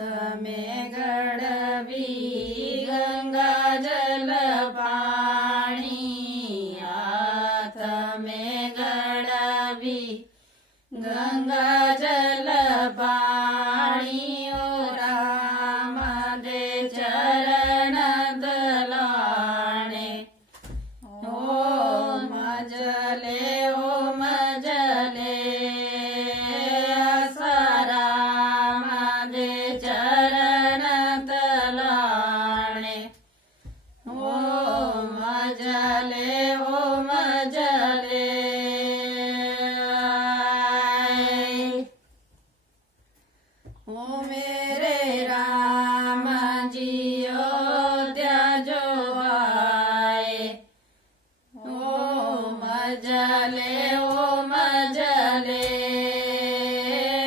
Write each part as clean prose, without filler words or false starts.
में गड़वी गंगा जल पानी, हाथ में गड़वी गंगा जल पानी। ओ राम दे चरण दलाणे, ओ मजले राम दे चरण दलाणे। ओ मजले ओ मेरे राम जी अयोध्या जो आए। ओ मजले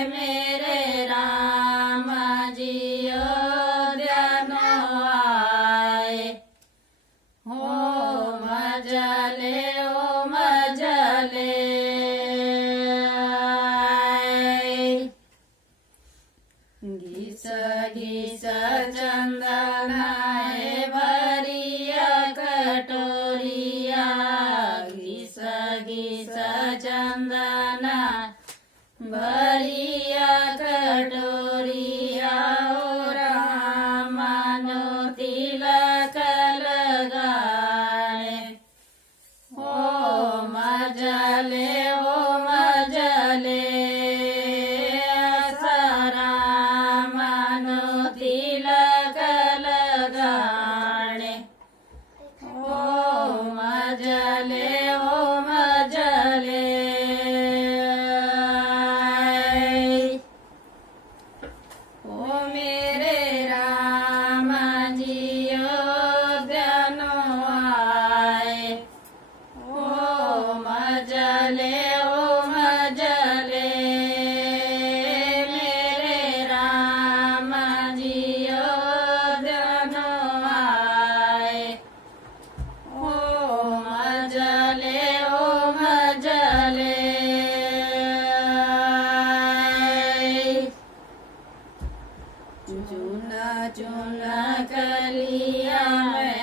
मेरे राम जी अयोध्या नो आए। ओ मजले घिस घिस चंदनाए भरिया कटोरिया, घिस घिस चंदना भरिया कटोरिया। ओ रामानो तिलक लगाए। ओ मजले रामानो तिलक लगाने। ओ मजले ओ मेरे राम जी अयोध्या नो आए। ओ मजले मेरे राम जी अयोध्या नो आए। ओ मजले चुन चुन कलिया में